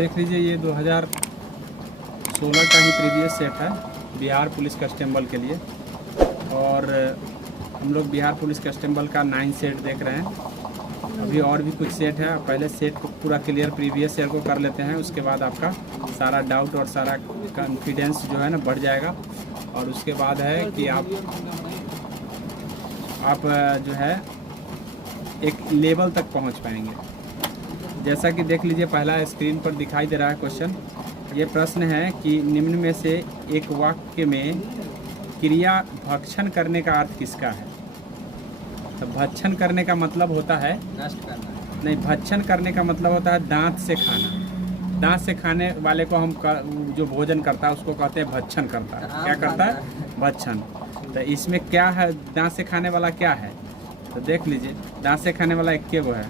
देख लीजिए, ये 2016 का ही प्रीवियस सेट है बिहार पुलिस कांस्टेबल के लिए। और हम लोग बिहार पुलिस कांस्टेबल का 9 सेट देख रहे हैं। अभी और भी कुछ सेट है। पहले सेट को पूरा क्लियर प्रीवियस सेट को कर लेते हैं, उसके बाद आपका सारा डाउट और सारा कॉन्फिडेंस जो है ना बढ़ जाएगा। और उसके बाद है कि आप जो है एक लेवल तक पहुंच पाएंगे। जैसा कि देख लीजिए, पहला स्क्रीन पर दिखाई दे रहा है क्वेश्चन। ये प्रश्न है कि निम्न में से एक वाक्य में क्रिया भक्षण करने का अर्थ किसका है। तो भक्षण करने का मतलब होता है नष्ट करना। नहीं, भक्षण करने का मतलब होता है दांत से खाना। दांत से खाने वाले को हम जो भोजन करता है उसको कहते हैं भक्षण करता है। क्या करता है? भक्षण। तो इसमें क्या है, दांत से खाने वाला क्या है? तो देख लीजिए, दांत से खाने वाला एक वो है,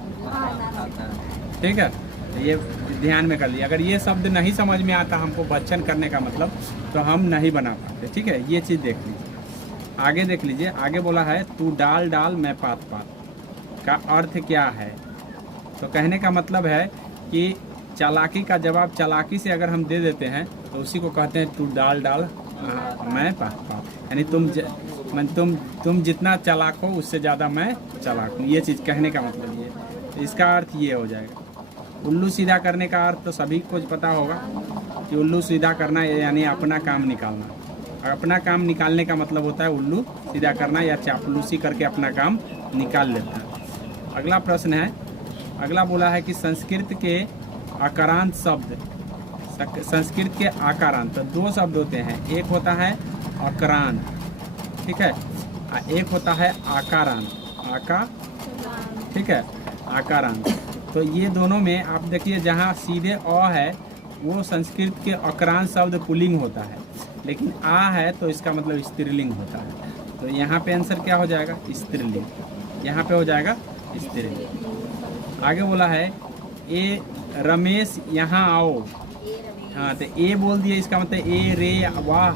ठीक है। तो ये ध्यान में कर लीजिए। अगर ये शब्द नहीं समझ में आता हमको भक्षण करने का मतलब, तो हम नहीं बना पाते, ठीक है। ये चीज़ देख लीजिए। आगे देख लीजिए, आगे बोला है तू डाल डाल मैं पात पात का अर्थ क्या है। तो कहने का मतलब है कि चालाकी का जवाब चालाकी से अगर हम दे देते हैं तो उसी को कहते हैं तू डाल डाल मैं पात पात। यानी तुम जितना चालाक हो उससे ज़्यादा मैं चालाक हूँ। ये चीज़ कहने का मतलब ये, तो इसका अर्थ ये हो जाएगा। उल्लू सीधा करने का अर्थ तो सभी को पता होगा कि उल्लू सीधा करना यानी अपना काम निकालना। अपना काम निकालने का मतलब होता है उल्लू सीधा करना या चापलूसी करके अपना काम निकाल लेता है। अगला प्रश्न है, अगला बोला है कि संस्कृत के आकारांत शब्द, संस्कृत के आकारांत तो 2 शब्द होते हैं। एक होता है आकारांत, ठीक है, एक होता है आकारांत, ठीक है, आकारांत। तो ये दोनों में आप देखिए, जहाँ सीधे अ है वो संस्कृत के आकारांत शब्द पुल्लिंग होता है, लेकिन आ है तो इसका मतलब स्त्रीलिंग होता है। तो यहाँ पे आंसर क्या हो जाएगा? स्त्रीलिंग। यहाँ पे हो जाएगा स्त्रीलिंग। आगे बोला है ए रमेश यहाँ आओ। हाँ, तो ए बोल दिया, इसका मतलब ए रे वाह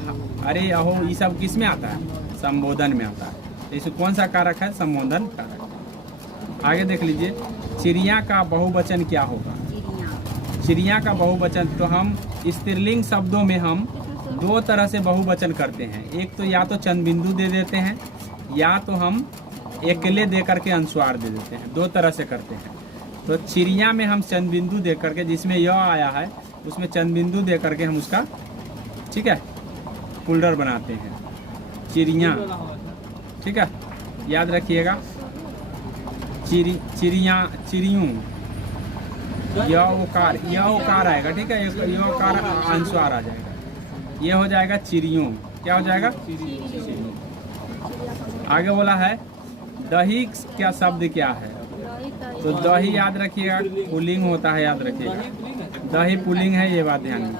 अरे अहो ये सब किस में आता है? संबोधन में आता है। तो इसमें कौन सा कारक है? संबोधन कारक। आगे देख लीजिए, चिड़िया का बहुवचन क्या होगा? चिड़िया का बहुवचन तो हम स्त्रीलिंग शब्दों में हम 2 तरह से बहुवचन करते हैं। एक तो या तो चंद बिंदु दे देते हैं, या तो हम अकेले दे करके अनुस्वार दे देते हैं। 2 तरह से करते हैं। तो चिड़िया में हम चंद बिंदु दे करके, जिसमें यह आया है उसमें चंद बिंदु दे करके हम उसका, ठीक है, पुल्लर बनाते हैं चिड़िया, ठीक है, याद रखिएगा। चिड़िया, चिड़ियों, यह ओकार आएगा, ठीक है, यह ओकार अनुस्वार आ जाएगा। ये हो जाएगा चिड़ियों। क्या हो जाएगा? चिड़ियों। आगे बोला है दही क्या शब्द क्या है? तो दही याद रखिएगा पुल्लिंग होता है, याद रखिएगा। दही पुल्लिंग है, ये बात ध्यान में।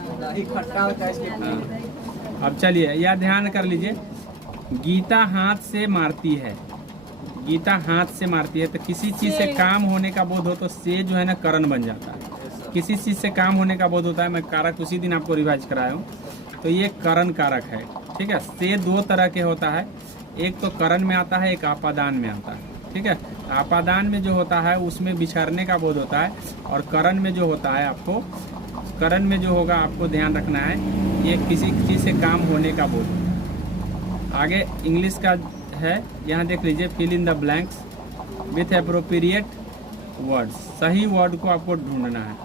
अब चलिए यह ध्यान कर लीजिए, गीता हाथ से मारती है। गीता हाथ से मारती है, तो किसी चीज़ से काम होने का बोध हो तो से जो है ना करण बन जाता है। किसी चीज़ से काम होने का बोध होता है, मैं कारक उसी दिन आपको रिवाइज कराया हूँ, तो ये करण कारक है, ठीक है। से 2 तरह के होता है, एक तो करण में आता है, एक आपादान में आता है, ठीक है। आपादान में जो होता है उसमें बिछड़ने का बोध होता है, और करण में जो होता है आपको, करण में जो होगा आपको ध्यान रखना है, ये किसी चीज़ से काम होने का बोध। आगे इंग्लिश का है, यहाँ देख लीजिए, fill in the blanks with appropriate words. सही वर्ड को आपको ढूंढना है।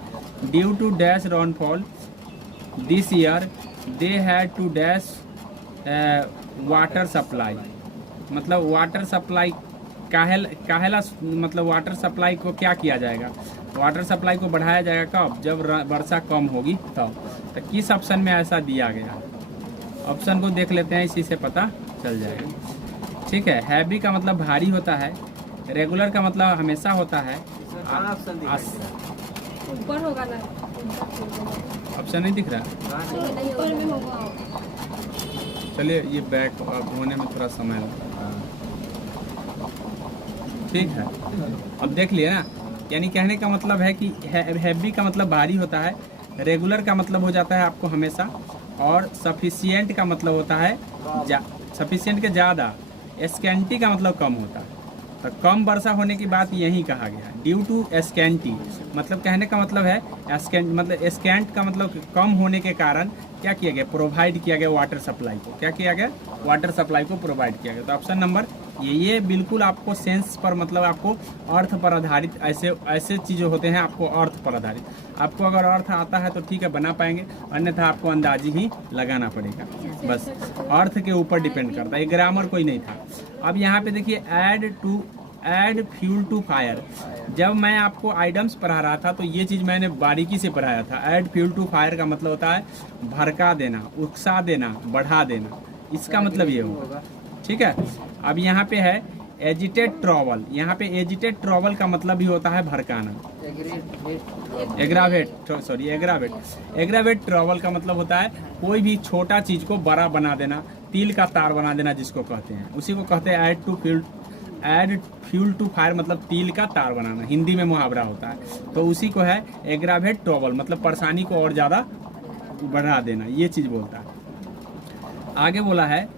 Due to dash rainfall this year they had to dash water supply. मतलब वाटर सप्लाई काहेला, मतलब वाटर सप्लाई को क्या किया जाएगा? वाटर सप्लाई को बढ़ाया जाएगा कब? जब वर्षा कम होगी तब। तो किस ऑप्शन में ऐसा दिया गया? ऑप्शन को देख लेते हैं, इसी से पता चल जाएगा, ठीक है। हैवी का मतलब भारी होता है, रेगुलर का मतलब हमेशा होता है। ऊपर होगा ना, ऑप्शन नहीं दिख रहा। ऊपर में होगा। चलिए ये बैक होने में थोड़ा समय लगता है, ठीक है। अब देख लिए ना, यानी कहने का मतलब है कि हैवी का मतलब भारी होता है, रेगुलर का मतलब हो जाता है आपको हमेशा, और सफिशिएंट का मतलब होता है सफिशिएंट के ज़्यादा, स्कैंटी का मतलब कम होता है, तो कम वर्षा होने की बात यही कहा गया, ड्यू टू स्कैंटी, मतलब कहने का मतलब है स्कैंट, मतलब स्कैंट का मतलब कम होने के कारण क्या किया गया, प्रोवाइड किया गया वाटर सप्लाई को, क्या किया गया, वाटर सप्लाई को प्रोवाइड किया गया। तो ऑप्शन नंबर ये बिल्कुल आपको सेंस पर, मतलब आपको अर्थ पर आधारित ऐसे चीज़ें होते हैं, आपको अर्थ पर आधारित, आपको अगर अर्थ आता है तो ठीक है बना पाएंगे, अन्यथा आपको अंदाजी ही लगाना पड़ेगा, बस अर्थ के ऊपर डिपेंड करता है, ग्रामर कोई नहीं था। अब यहाँ पे देखिए ऐड फ्यूल टू फायर, जब मैं आपको आइटम्स पढ़ा रहा था तो ये चीज़ मैंने बारीकी से पढ़ाया था। ऐड फ्यूल टू फायर का मतलब होता है भड़का देना, उकसा देना, बढ़ा देना, इसका मतलब ये होगा, ठीक है। अब यहाँ पे है एजिटेड ट्रॉवल, यहाँ पे एजिटेड ट्रॉवल का मतलब भी होता है भड़काना। एग्रावेट ट्रॉवल का मतलब होता है कोई भी छोटा चीज को बड़ा बना देना, तिल का तार बना देना जिसको कहते हैं, उसी को कहते हैं ऐड फ्यूल टू फायर, मतलब तिल का तार बनाना, हिंदी में मुहावरा होता है। तो उसी को है एग्रावेट ट्रॉवल, मतलब परेशानी को और ज़्यादा बढ़ा देना, ये चीज़ बोलता है। आगे बोला है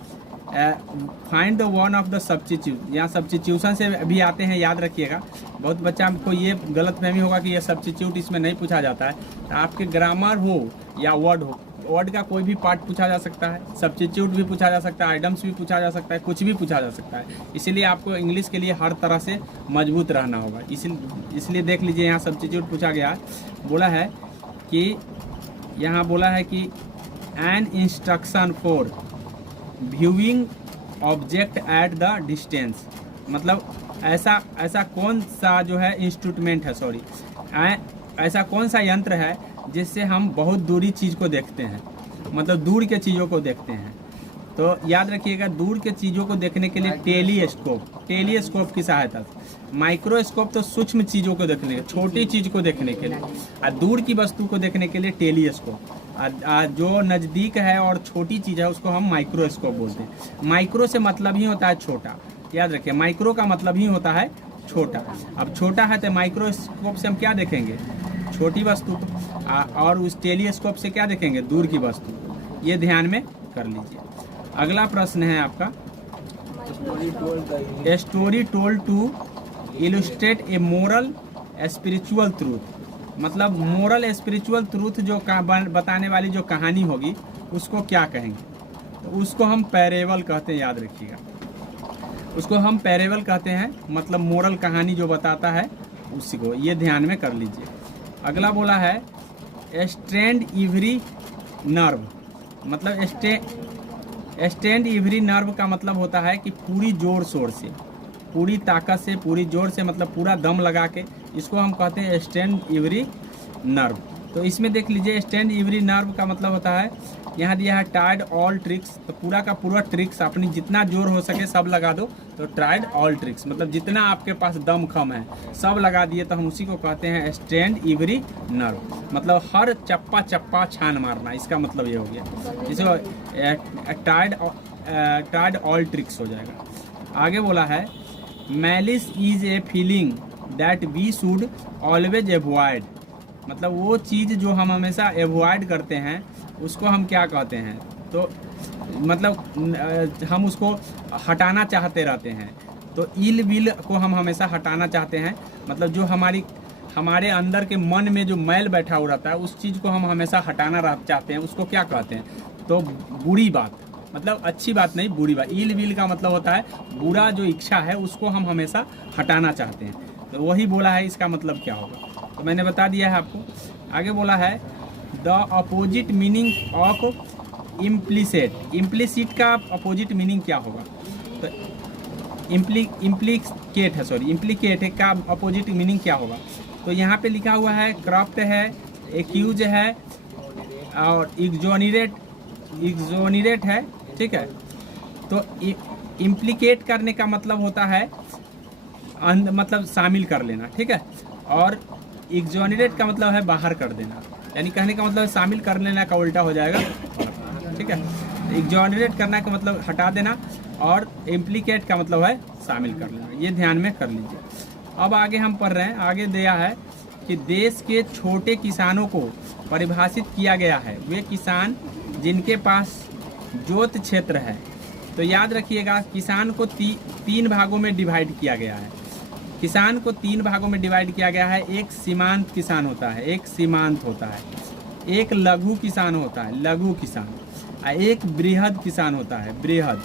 find the one of the substitute, यहाँ सब्स्टिट्यूशन से भी आते हैं, याद रखिएगा। बहुत बच्चा को ये गलतफहमी होगा कि ये सब्स्टिट्यूट इसमें नहीं पूछा जाता है। तो आपके ग्रामर हो या वर्ड हो, वर्ड का कोई भी पार्ट पूछा जा सकता है, सब्स्टिट्यूट भी पूछा जा सकता है, आइटम्स भी पूछा जा सकता है, कुछ भी पूछा जा सकता है। इसीलिए आपको इंग्लिश के लिए हर तरह से मजबूत रहना होगा। इसलिए देख लीजिए यहाँ सब्स्टिट्यूट पूछा गया, बोला है कि यहाँ बोला है कि an instruction for viewing object at the distance, मतलब ऐसा कौन सा जो है इंस्ट्रूमेंट है, सॉरी ऐसा कौन सा यंत्र है जिससे हम बहुत दूरी चीज़ को देखते हैं, मतलब दूर के चीज़ों को देखते हैं। तो याद रखिएगा दूर के चीज़ों को देखने के लिए टेलीस्कोप की सहायता से, माइक्रोस्कोप तो सूक्ष्म चीज़ों को देखने के, छोटी चीज़ को देखने के लिए, और दूर की वस्तु को देखने के लिए टेलीस्कोप, जो नज़दीक है और छोटी चीज़ है उसको हम माइक्रोस्कोप बोलते हैं। माइक्रो से मतलब ही होता है छोटा, याद रखिए माइक्रो का मतलब ही होता है छोटा। अब छोटा है तो माइक्रोस्कोप से हम क्या देखेंगे, छोटी वस्तु को, और उस टेलीस्कोप से क्या देखेंगे, दूर की वस्तु को। ये ध्यान में कर लीजिए। अगला प्रश्न है आपका, story told to illustrate a moral spiritual truth, मतलब मोरल स्पिरिचुअल ट्रूथ जो बताने वाली जो कहानी होगी उसको क्या कहेंगे, तो उसको हम पैरेबल कहते हैं, याद रखिएगा, उसको हम पैरेबल कहते हैं, मतलब मोरल कहानी जो बताता है उसी को, ये ध्यान में कर लीजिए। अगला बोला है स्ट्रेंड इवरी नर्व, मतलब स्ट्रेंड इवरी नर्व का मतलब होता है कि पूरी जोर शोर से, पूरी ताकत से, पूरी जोर से, मतलब पूरा दम लगा के, इसको हम कहते हैं स्ट्रेंड इवरी नर्व। तो इसमें देख लीजिए स्ट्रेंड इवरी नर्व का मतलब होता है, यहाँ दिया है ट्राइड ऑल ट्रिक्स, तो पूरा का पूरा ट्रिक्स अपनी जितना जोर हो सके सब लगा दो, तो ट्राइड ऑल ट्रिक्स, मतलब जितना आपके पास दम खम है सब लगा दिए, तो हम उसी को कहते हैं स्ट्रेंड इवरी नर्व, मतलब हर चप्पा चप्पा छान मारना, इसका मतलब ये हो गया, जिसको ट्राइड ऑल ट्रिक्स हो जाएगा। आगे बोला है malice is a feeling that we should always avoid, मतलब वो चीज़ जो हम हमेशा एवॉइड करते हैं उसको हम क्या कहते हैं, तो मतलब हम उसको हटाना चाहते रहते हैं, तो इल विल को हम हमेशा हटाना चाहते हैं, मतलब जो हमारे अंदर के मन में जो मैल बैठा हुआ रहता है उस चीज़ को हम हमेशा हटाना चाहते हैं, उसको क्या कहते हैं, तो बुरी बात, मतलब अच्छी बात नहीं, बुरी बात। इल विल का मतलब होता है बुरा जो इच्छा है उसको हम हमेशा हटाना चाहते हैं, तो वही बोला है, इसका मतलब क्या होगा, तो मैंने बता दिया है आपको। आगे बोला है the opposite meaning of implicit का अपोजिट मीनिंग क्या होगा, तो इम्प्लीकेट का अपोजिट मीनिंग क्या होगा, तो यहाँ पे लिखा हुआ है करप्ट है, एक्यूज है और इग्जोनिरेट है, ठीक है। तो इम्प्लीकेट करने का मतलब होता है मतलब शामिल कर लेना, ठीक है, और एग्जोनरेट का मतलब है बाहर कर देना, यानी कहने का मतलब शामिल कर लेना का उल्टा हो जाएगा, ठीक है। एग्जोनरेट करना का मतलब हटा देना और इम्प्लीकेट का मतलब है शामिल कर लेना, ये ध्यान में कर लीजिए। अब आगे हम पढ़ रहे हैं, आगे दिया है कि देश के छोटे किसानों को परिभाषित किया गया है, वे किसान जिनके पास जोत क्षेत्र है तो याद रखिएगा किसान को तीन भागों में डिवाइड किया गया है। किसान को 3 भागों में डिवाइड किया गया है। एक सीमांत किसान होता है, एक सीमांत होता है, एक लघु किसान होता है, लघु किसान, और एक बृहद किसान होता है, बृहद।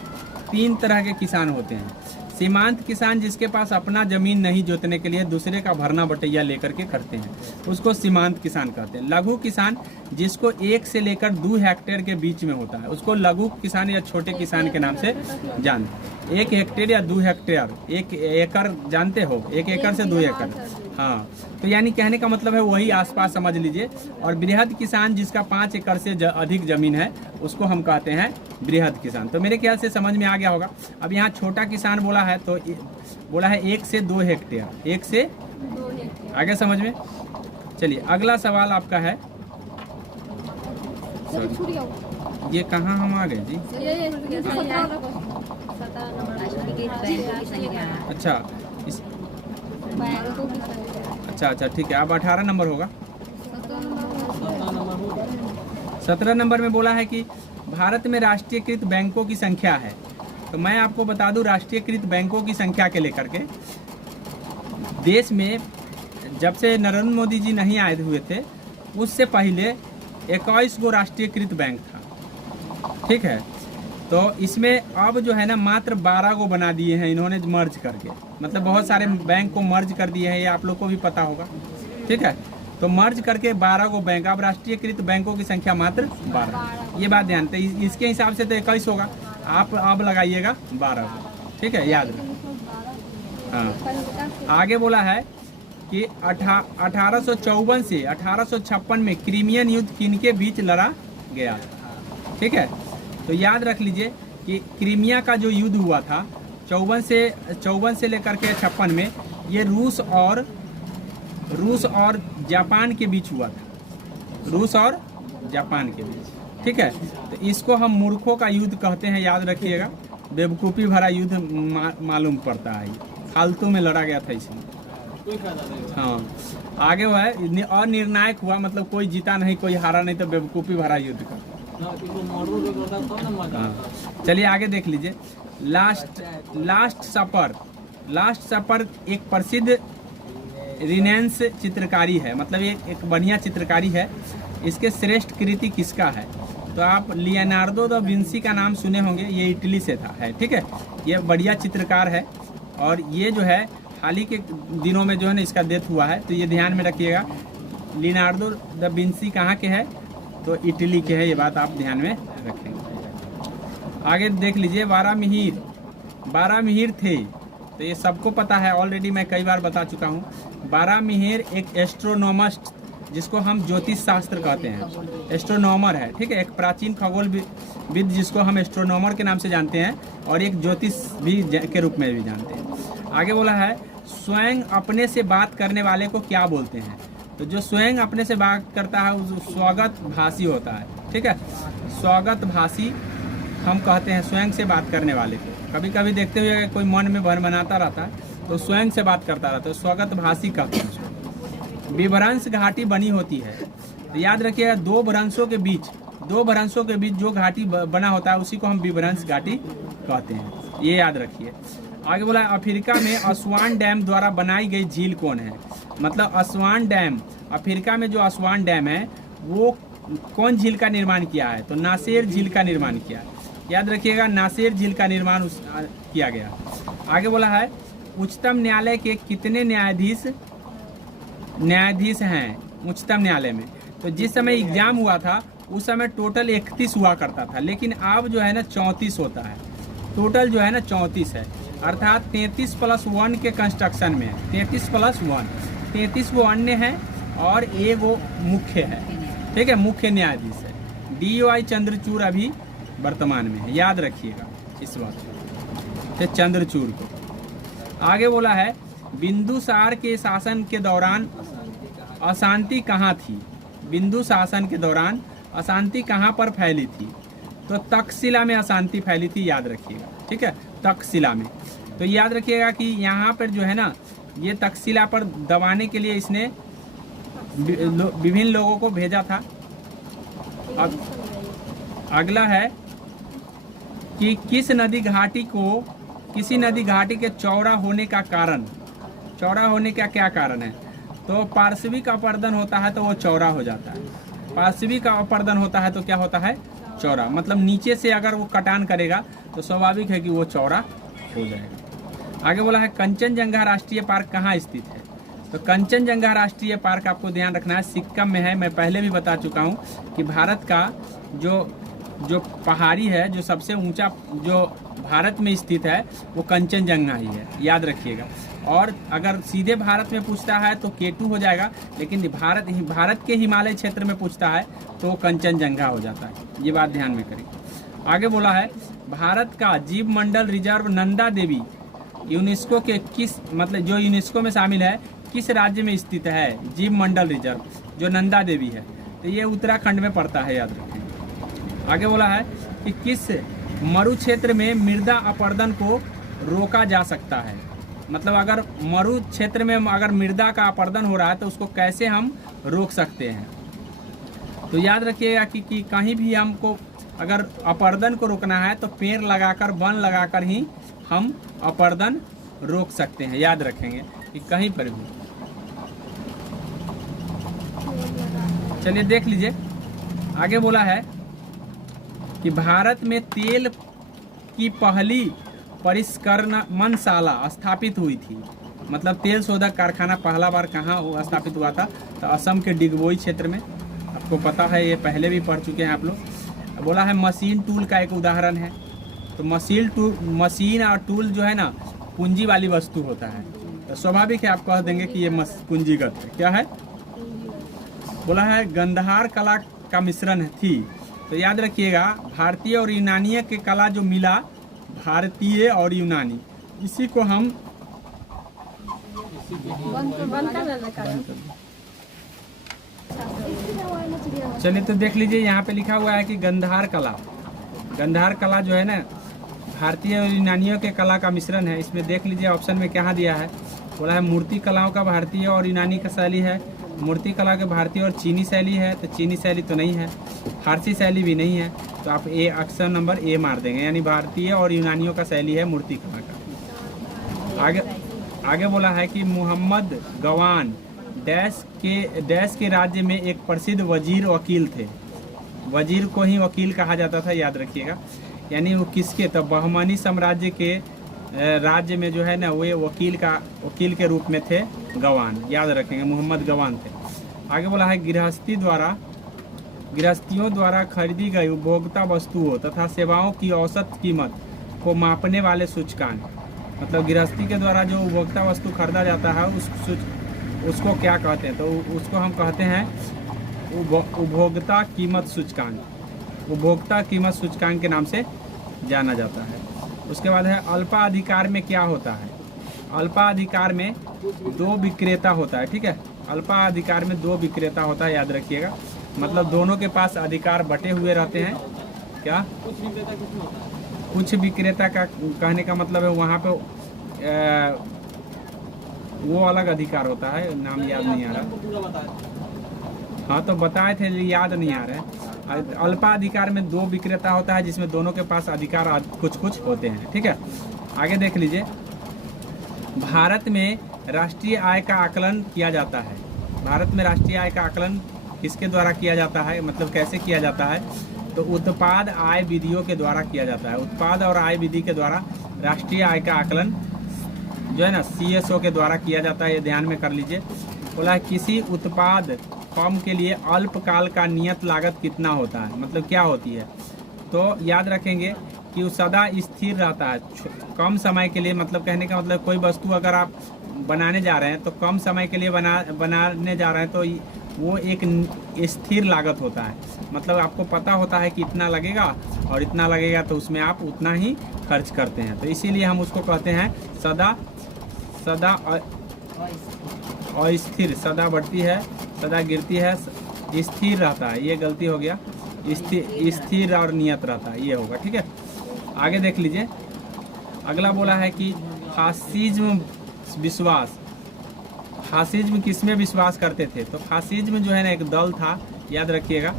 3 तरह के किसान होते हैं। सीमांत किसान जिसके पास अपना जमीन नहीं जोतने के लिए दूसरे का भरना बटैया लेकर के करते हैं, उसको सीमांत किसान कहते हैं। लघु किसान जिसको 1 से लेकर 2 हेक्टेयर के बीच में होता है, उसको लघु किसान या छोटे किसान के नाम से जानते हैं। 1 हेक्टेयर या 2 हेक्टेयर, 1 एकड़ जानते हो, 1 एकड़ से 2 एकड़। हाँ, तो यानी कहने का मतलब है वही आसपास समझ लीजिए। और बृहद किसान जिसका 5 एकड़ से अधिक जमीन है, उसको हम कहते हैं बृहद किसान। तो मेरे ख्याल से समझ में आ गया होगा। अब यहाँ छोटा किसान बोला है तो बोला है 1 से 2 हेक्टेयर, 1 से 2 हेक्टेयर। आगे समझ में। चलिए अगला सवाल आपका है, चलो छूट गया। ये कहाँ हम आ गए जी? ये 17 अच्छा इस बैंकों की संख्या। अच्छा ठीक है। अब 18 नंबर होगा। 17 नंबर में बोला है कि भारत में राष्ट्रीयकृत बैंकों की संख्या है। तो मैं आपको बता दूं राष्ट्रीयकृत बैंकों की संख्या के लेकर के देश में जब से नरेंद्र मोदी जी नहीं आए हुए थे उससे पहले 21 गो राष्ट्रीयकृत बैंक था। ठीक है, तो इसमें अब जो है ना मात्र 12 गो बना दिए हैं इन्होंने मर्ज करके। मतलब बहुत सारे बैंक को मर्ज कर दिए हैं, ये आप लोग को भी पता होगा। ठीक है, तो मर्ज करके 12 गो बैंक, अब राष्ट्रीयकृत बैंकों की संख्या मात्र 12। ये बात ध्यान, तो इसके हिसाब से तो 21 होगा, आप अब लगाइएगा 12 गो। ठीक है, याद रखें। हाँ, आगे बोला है कि 1854 से 1856 में क्रीमियन युद्ध किनके बीच लड़ा गया। ठीक है, तो याद रख लीजिए कि क्रीमिया का जो युद्ध हुआ था 54 से लेकर के 56 में, ये रूस और जापान के बीच हुआ था, रूस और जापान के बीच। ठीक है, तो इसको हम मूर्खों का युद्ध कहते हैं, याद रखिएगा। बेवकूफ़ी भरा युद्ध मालूम पड़ता है, फालतू में लड़ा गया था इसमें। हाँ, आगे वो है और निर्णायक हुआ, मतलब कोई जीता नहीं कोई हारा नहीं, तो बेवकूफ़ी भरा युद्ध का। चलिए आगे देख लीजिए। लास्ट सपर एक प्रसिद्ध रिनेंस चित्रकारी है, मतलब एक बढ़िया चित्रकारी है। इसके श्रेष्ठ कृति किसका है? तो आप लियोनार्डो दा विंसी का नाम सुने होंगे, ये इटली से था है। ठीक है, ये बढ़िया चित्रकार है और ये जो है हाल ही के दिनों में जो है ना इसका डेथ हुआ है, तो ये ध्यान में रखिएगा। लियोनार्डो दा विंसी कहाँ के है? तो इटली के है, ये बात आप ध्यान में रखेंगे। आगे देख लीजिए, 12 मिहिर थे, तो ये सबको पता है, ऑलरेडी मैं कई बार बता चुका हूँ। 12 मिहिर एक एस्ट्रोनॉमस्ट जिसको हम ज्योतिष शास्त्र कहते हैं, एस्ट्रोनॉमर है। ठीक है, एक प्राचीन खगोल विद जिसको हम एस्ट्रोनॉमर के नाम से जानते हैं और एक ज्योतिष भी के रूप में भी जानते हैं। आगे बोला है स्वयं अपने से बात करने वाले को क्या बोलते हैं? तो जो स्वयं अपने से बात करता है वो स्वागत भाषी होता है। ठीक है, स्वागत भाषी हम कहते हैं स्वयं से बात करने वाले को। कभी कभी देखते हुए कोई मन में भरमनाता रहता है तो स्वयं से बात करता रहता है, तो स्वागत भाषी कहते हैं उसको। विभ्रंश घाटी बनी होती है, तो याद रखिएगा दो भ्रंशों के बीच जो घाटी बना होता है उसी को हम विभ्रंश घाटी कहते हैं, ये याद रखिए। आगे बोला है अफ्रीका में असवान डैम द्वारा बनाई गई झील कौन है? मतलब असवान डैम, अफ्रीका में जो असवान डैम है वो कौन झील का निर्माण किया है? तो नासेर झील का निर्माण किया है, याद रखिएगा, नासेर झील का निर्माण किया गया। आगे बोला है उच्चतम न्यायालय के कितने न्यायाधीश हैं उच्चतम न्यायालय में? तो जिस समय एग्जाम हुआ था उस समय टोटल 31 हुआ करता था, लेकिन अब जो है ना 34 होता है। टोटल जो है ना 34 है, अर्थात 33+1 के कंस्ट्रक्शन में है। 33+1 वो अन्य है और एक वो मुख्य है। ठीक है, मुख्य न्यायाधीश है। DY चंद्रचूड़ अभी वर्तमान में है, याद रखिएगा इस बात को, चंद्रचूड़ को। आगे बोला है बिंदुसार के शासन के दौरान अशांति कहाँ थी? बिंदु शासन के दौरान अशांति कहाँ पर फैली थी? तो तक्षशिला में अशांति फैली थी, याद रखिएगा। ठीक है, तक्षशिला में। तो याद रखिएगा कि यहाँ पर जो है ना ये तक्षशिला पर दबाने के लिए इसने विभिन्न लोगों को भेजा था। अब अगला है कि किसी नदी घाटी के चौड़ा होने का कारण, चौड़ा होने का क्या कारण है? तो पार्श्विक अपरदन होता है तो वो चौड़ा हो जाता है। पार्श्विक अपरदन होता है तो क्या होता है? चौड़ा। मतलब नीचे से अगर वो कटान करेगा तो स्वाभाविक है कि वो चौड़ा हो जाएगा। आगे बोला है कंचनजंगा राष्ट्रीय पार्क कहाँ स्थित है? तो कंचनजंगा राष्ट्रीय पार्क आपको ध्यान रखना है सिक्किम में है। मैं पहले भी बता चुका हूँ कि भारत का जो पहाड़ी है, जो सबसे ऊंचा जो भारत में स्थित है वो कंचनजंगा ही है, याद रखिएगा। और अगर सीधे भारत में पूछता है तो K2 हो जाएगा, लेकिन भारत के हिमालय क्षेत्र में पूछता है तो कंचनजंगा हो जाता है, ये बात ध्यान में करें। आगे बोला है भारत का जीव मंडल रिजर्व नंदा देवी यूनेस्को के जो यूनेस्को में शामिल है किस राज्य में स्थित है? जीव मंडल रिजर्व जो नंदा देवी है तो ये उत्तराखंड में पड़ता है, याद रखें। आगे बोला है कि किस मरु क्षेत्र में मृदा अपरदन को रोका जा सकता है? मतलब अगर मरु क्षेत्र में अगर मृदा का अपरदन हो रहा है तो उसको कैसे हम रोक सकते हैं? तो याद रखिएगा कि कहीं भी हमको अगर अपरदन को रोकना है तो पेड़ लगाकर, वन लगाकर ही हम अपरदन रोक सकते हैं, याद रखेंगे कि कहीं पर भी। चलिए देख लीजिए, आगे बोला है कि भारत में तेल की पहली परिष्करणशाला स्थापित हुई थी। मतलब तेल शोधक कारखाना पहला बार कहाँ स्थापित हुआ था? तो असम के डिगबोई क्षेत्र में। आपको पता है, ये पहले भी पढ़ चुके हैं आप लोग। बोला है मशीन टूल का एक उदाहरण है। तो मशीन और टूल जो है ना पूंजी वाली वस्तु होता है, तो स्वाभाविक है आप कह देंगे कि ये पूंजीगत है। क्या है? बोला है गंधहार कला का मिश्रण थी। तो याद रखिएगा भारतीय और यूनानी के कला जो मिला, भारतीय और यूनानी, इसी को हम चलिए तो देख लीजिए, यहाँ पे लिखा हुआ है कि गंधहार कला जो है ना भारतीय और यूनानियों के कला का मिश्रण है। इसमें देख लीजिए ऑप्शन में क्या दिया है। बोला है मूर्ति कलाओं का भारतीय और यूनानी का शैली है। मूर्ति कला के भारतीय और चीनी शैली है, तो चीनी शैली तो नहीं है, फारसी शैली भी नहीं है, तो आप ए ऑप्शन नंबर ए मार देंगे, यानी भारतीय और यूनानियों का शैली है मूर्ति कला का। आगे बोला है कि मोहम्मद गवान डैश के राज्य में एक प्रसिद्ध वजीर वकील थे। वजीर को ही वकील कहा जाता था, याद रखिएगा। यानी वो किसके? तो बहमनी साम्राज्य के राज्य में जो है ना वे वकील के रूप में थे गवान, याद रखेंगे, मोहम्मद गवान थे। आगे बोला है गृहस्थियों द्वारा खरीदी गई उपभोक्ता वस्तुओं तथा सेवाओं की औसत कीमत को मापने वाले सूचकांक। मतलब गृहस्थी के द्वारा जो उपभोक्ता वस्तु खरीदा जाता है उसको क्या कहते हैं? तो उसको हम कहते हैं उपभोक्ता कीमत सूचकांक। उपभोक्ता कीमत सूचकांक के नाम से जाना जाता है। उसके बाद है अल्पाधिकार में क्या होता है? अल्पाधिकार में दो विक्रेता होता है, ठीक है। अल्पाधिकार में दो विक्रेता होता है, याद रखिएगा। मतलब दोनों के पास अधिकार बटे हुए रहते हैं। क्या? कुछ विक्रेता का कहने का मतलब है वहाँ पे वो अलग अधिकार होता है, नाम याद नहीं आ रहा। हाँ तो बताए थे, याद नहीं आ रहा है। अल्पाधिकार में दो विक्रेता होता है जिसमें दोनों के पास अधिकार कुछ होते हैं, ठीक है। आगे देख लीजिए, भारत में राष्ट्रीय आय का आकलन किया जाता है। भारत में राष्ट्रीय आय का आकलन किसके द्वारा किया जाता है? मतलब कैसे किया जाता है? तो उत्पाद आय विधियों के द्वारा किया जाता है। उत्पाद और आय विधि के द्वारा राष्ट्रीय आय का आकलन जो है ना CSO के द्वारा किया जाता है, ये ध्यान में कर लीजिए। बोला है किसी उत्पाद फर्म के लिए अल्पकाल का नियत लागत कितना होता है? मतलब क्या होती है? तो याद रखेंगे कि वो सदा स्थिर रहता है, कम समय के लिए। मतलब कहने का मतलब कोई वस्तु अगर आप बनाने जा रहे हैं तो कम समय के लिए बनाने जा रहे हैं तो वो एक स्थिर लागत होता है। मतलब आपको पता होता है कि इतना लगेगा और इतना लगेगा, तो उसमें आप उतना ही खर्च करते हैं। तो इसीलिए हम उसको कहते हैं सदा अस्थिर। सदा बढ़ती है, सदा गिरती है, स्थिर रहता है। ये गलती हो गया, स्थिर और नियत रहता है, ये होगा, ठीक है। आगे देख लीजिए, अगला बोला है कि फासिज्म विश्वास। फासिज्म किसमें विश्वास करते थे? तो फासिज्म जो है ना एक दल था, याद रखिएगा।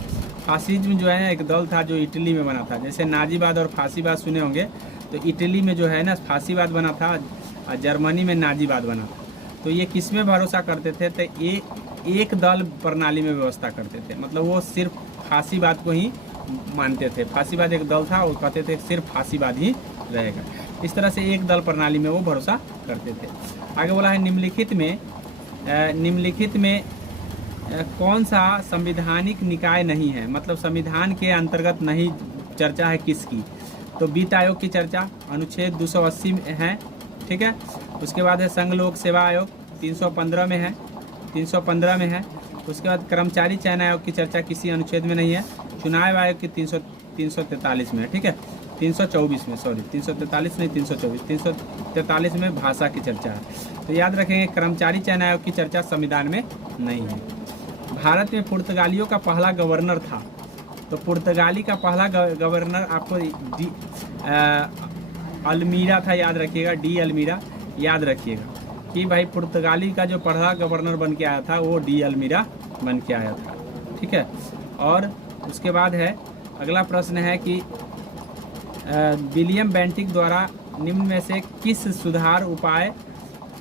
फासिज्म जो है एक दल था जो इटली में बना था। जैसे नाजीवाद और फांसीवाद सुने होंगे, तो इटली में जो है ना फांसीवाद बना था और जर्मनी में नाजीवाद बना था। तो ये किस में भरोसा करते थे? तो ये एक दल प्रणाली में व्यवस्था करते थे, मतलब वो सिर्फ फांसीवाद को ही मानते थे। फांसीवाद एक दल था, वो कहते थे सिर्फ फांसीवाद ही रहेगा। इस तरह से एक दल प्रणाली में वो भरोसा करते थे। आगे बोला है निम्नलिखित में कौन सा संवैधानिक निकाय नहीं है, मतलब संविधान के अंतर्गत नहीं चर्चा है किसकी? तो वित्त आयोग की चर्चा अनुच्छेद 280 में है, ठीक है। उसके बाद है संघ लोक सेवा आयोग 315 में है, 315 में है। उसके बाद कर्मचारी चयन आयोग की चर्चा किसी अनुच्छेद में नहीं है। चुनाव आयोग की 343 में है, ठीक है, 324 में, सॉरी 343 नहीं 324, 343 में भाषा की चर्चा है। तो याद रखेंगे कर्मचारी चयन आयोग की चर्चा संविधान में नहीं है। भारत में पुर्तगालियों का पहला गवर्नर था, तो पुर्तगाली का पहला गवर्नर आपको अल्मीरा था, याद रखिएगा, डी अल्मीरा याद रखिएगा कि भाई पुर्तगाली का जो पहला गवर्नर बन के आया था वो डी अल्मीरा बन के आया था, ठीक है। और उसके बाद है अगला प्रश्न है कि विलियम बेंटिक द्वारा निम्न में से किस सुधार उपाय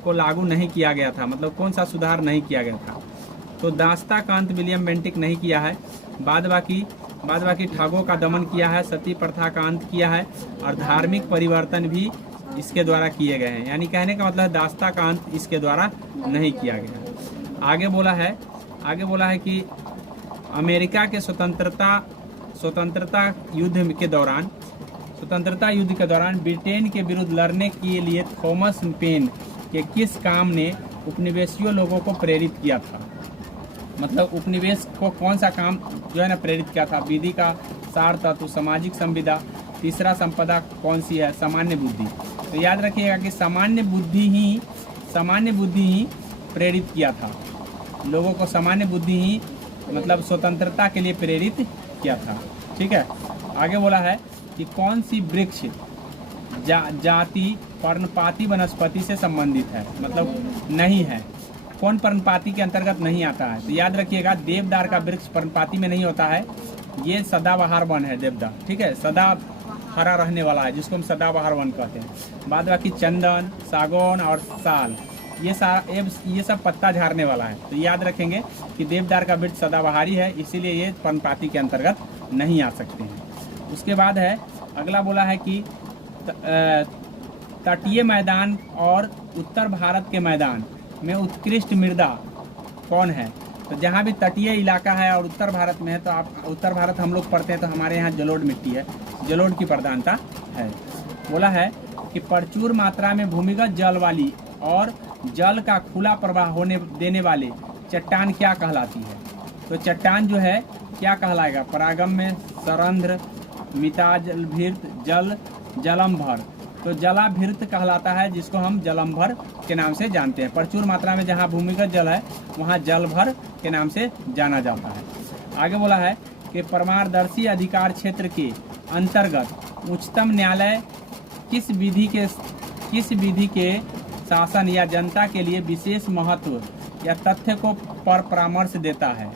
को लागू नहीं किया गया था, मतलब कौन सा सुधार नहीं किया गया था? तो दास्ता का अंत विलियम बेंटिक नहीं किया है। बाद बाकी ठगों का दमन किया है, सती प्रथा का अंत किया है और धार्मिक परिवर्तन भी इसके द्वारा किए गए हैं। यानी कहने का मतलब है दास्ता का अंत इसके द्वारा नहीं किया गया। आगे बोला है कि अमेरिका के स्वतंत्रता युद्ध के दौरान ब्रिटेन के विरुद्ध लड़ने के लिए थॉमस पेन के किस काम ने उपनिवेशियों लोगों को प्रेरित किया था? मतलब उपनिवेश को कौन सा काम जो है ना प्रेरित किया था? विधि का सार तत्व, सामाजिक संविदा, तीसरा संपदा कौन सी है? सामान्य बुद्धि। तो याद रखिएगा कि सामान्य बुद्धि ही प्रेरित किया था लोगों को, सामान्य बुद्धि ही मतलब स्वतंत्रता के लिए प्रेरित किया था, ठीक है। आगे बोला है कि कौन सी वृक्ष जाति पर्णपाती वनस्पति से संबंधित है, मतलब नहीं है, कौन पर्णपाती के अंतर्गत नहीं आता है? तो याद रखिएगा देवदार का वृक्ष पर्णपाती में नहीं होता है, ये सदाबहार वन है देवदार, ठीक है, सदा हरा रहने वाला है जिसको हम सदाबहार वन कहते हैं। बाद बाकी चंदन, सागौन और साल ये सब पत्ता झाड़ने वाला है। तो याद रखेंगे कि देवदार का वृक्ष सदाबहारी है, इसीलिए ये पर्णपाती के अंतर्गत नहीं आ सकते हैं। उसके बाद है अगला बोला है कि तटीय मैदान और उत्तर भारत के मैदान में उत्कृष्ट मृदा कौन है? तो जहाँ भी तटीय इलाका है और उत्तर भारत में है, तो आप उत्तर भारत हम लोग पढ़ते हैं तो हमारे यहाँ जलोढ़ मिट्टी है, जलोढ़ की प्रधानता है। बोला है कि प्रचुर मात्रा में भूमिगत जल वाली और जल का खुला प्रवाह होने देने वाले चट्टान क्या कहलाती है? तो चट्टान जो है क्या कहलाएगा? परागम्य, सरंध्र, मिताजलभृत, जलमभर। तो जलाभृत कहलाता है जिसको हम जलमभर के नाम से जानते हैं। प्रचुर मात्रा में जहाँ भूमिगत जल है वहाँ जलभर के नाम से जाना जाता है। आगे बोला है कि परमारदर्शी अधिकार क्षेत्र के अंतर्गत उच्चतम न्यायालय किस विधि के शासन या जनता के लिए विशेष महत्व या तथ्य को पर परामर्श देता है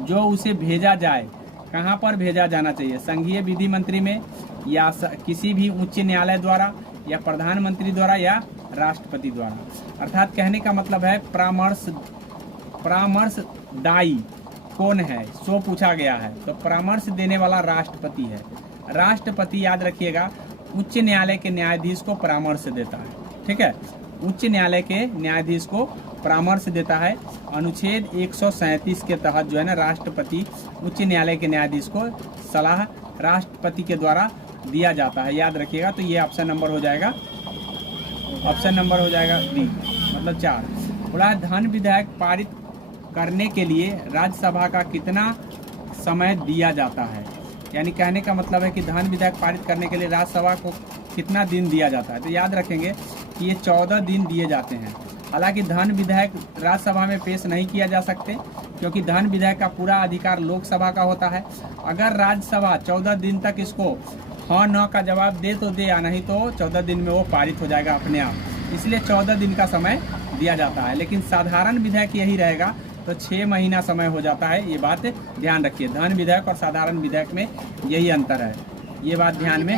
जो उसे भेजा जाए, कहाँ पर भेजा जाना चाहिए? संघीय विधि मंत्री में या किसी भी उच्च न्यायालय द्वारा या प्रधानमंत्री द्वारा या राष्ट्रपति द्वारा। अर्थात कहने का मतलब है परामर्शदायी कौन है सो पूछा गया है, तो परामर्श देने वाला राष्ट्रपति है। राष्ट्रपति याद रखिएगा उच्च न्यायालय के न्यायाधीश को परामर्श देता है, ठीक है, उच्च न्यायालय के न्यायाधीश को परामर्श देता है। अनुच्छेद 137 के तहत जो है ना राष्ट्रपति उच्च न्यायालय के न्यायाधीश को सलाह राष्ट्रपति के द्वारा दिया जाता है, याद रखिएगा। तो ये ऑप्शन नंबर हो जाएगा डी, मतलब 4। बोला है धन विधेयक पारित करने के लिए राज्यसभा का कितना समय दिया जाता है? यानी कहने का मतलब है कि धन विधेयक पारित करने के लिए राज्यसभा को कितना दिन दिया जाता है? तो याद रखेंगे कि ये 14 दिन दिए जाते हैं। हालांकि धन विधेयक राज्यसभा में पेश नहीं किया जा सकते क्योंकि धन विधेयक का पूरा अधिकार लोकसभा का होता है। अगर राज्यसभा 14 दिन तक इसको हाँ न का जवाब दे तो दे, या नहीं तो 14 दिन में वो पारित हो जाएगा अपने आप, इसलिए 14 दिन का समय दिया जाता है। लेकिन साधारण विधेयक यही रहेगा तो 6 महीना समय हो जाता है। ये बात ध्यान रखिए। धन विधेयक और साधारण विधेयक में यही अंतर है, ये बात ध्यान में।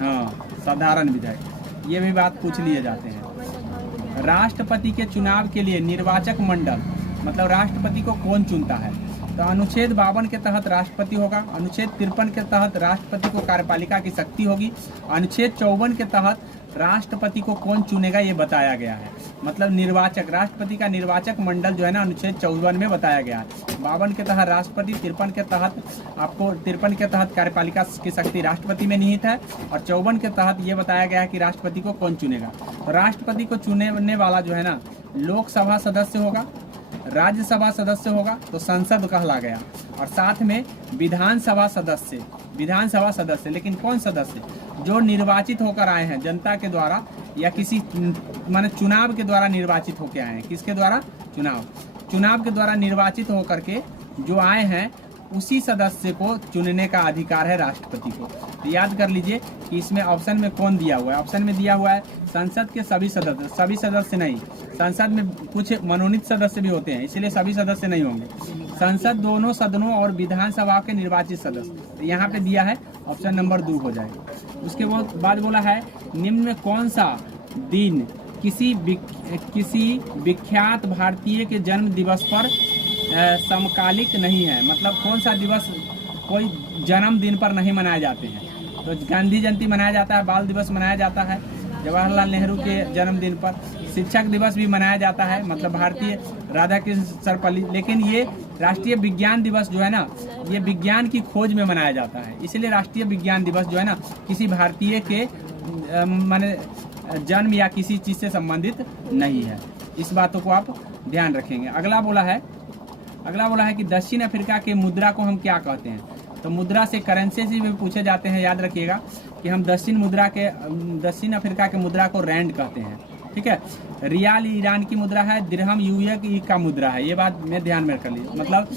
हाँ, साधारण विधेयक ये भी बात पूछ लिए जाते हैं। राष्ट्रपति के चुनाव के लिए निर्वाचक मंडल मतलब राष्ट्रपति को कौन चुनता है? तो अनुच्छेद 52 के तहत राष्ट्रपति होगा, अनुच्छेद 53 के तहत राष्ट्रपति को कार्यपालिका की शक्ति होगी, अनुच्छेद 54 के तहत राष्ट्रपति को कौन चुनेगा ये बताया गया है। मतलब निर्वाचक, राष्ट्रपति का निर्वाचक मंडल जो है ना अनुच्छेद 54 में बताया गया है। 52 के तहत राष्ट्रपति, 53 के तहत आपको 53 के तहत कार्यपालिका की शक्ति राष्ट्रपति में निहित है, और 54 के तहत ये बताया गया है कि राष्ट्रपति को कौन चुनेगा। तो राष्ट्रपति को चुनने वाला जो है ना लोकसभा सदस्य होगा, राज्यसभा सदस्य होगा तो संसद कहला गया, और साथ में विधानसभा सदस्य। लेकिन कौन सदस्य? जो निर्वाचित होकर आए हैं जनता के द्वारा या किसी माने चुनाव के द्वारा निर्वाचित होकर आए हैं। किसके द्वारा? चुनाव के द्वारा निर्वाचित होकर के जो आए हैं उसी सदस्य को चुनने का अधिकार है राष्ट्रपति को। तो याद कर लीजिए कि इसमें ऑप्शन में कौन दिया हुआ है। ऑप्शन में दिया हुआ है संसद के सभी सदस्य नहीं, संसद में कुछ मनोनीत सदस्य भी होते हैं, इसलिए सभी सदस्य नहीं होंगे। संसद दोनों सदनों और विधानसभा के निर्वाचित सदस्य, तो यहाँ पे दिया है ऑप्शन नंबर 2 हो जाएगा। उसके बाद बोला है निम्न में कौन सा दिन किसी विख्यात भारतीय के जन्म दिवस पर समकालिक नहीं है। मतलब कौन सा दिवस कोई जन्मदिन पर नहीं मनाए जाते हैं। तो गांधी जयंती मनाया जाता है, बाल दिवस मनाया जाता है जवाहरलाल नेहरू के जन्मदिन पर, शिक्षक दिवस भी मनाया जाता है मतलब भारतीय राधा कृष्ण सर्वपल्ली। लेकिन ये राष्ट्रीय विज्ञान दिवस जो है ना ये विज्ञान की खोज में मनाया जाता है, इसलिए राष्ट्रीय विज्ञान दिवस जो है ना किसी भारतीय के माने जन्म या किसी चीज़ से संबंधित नहीं है। इस बातों को आप ध्यान रखेंगे। अगला बोला है कि दक्षिण अफ्रीका के मुद्रा को हम क्या कहते हैं। तो मुद्रा से करेंसी से भी पूछे जाते हैं। याद रखिएगा कि हम दक्षिण अफ्रीका के मुद्रा को रैंड कहते हैं। ठीक है, रियाल ईरान की मुद्रा है, दिरहम यूएई का मुद्रा है। ये बात में ध्यान में रख लीजिए। मतलब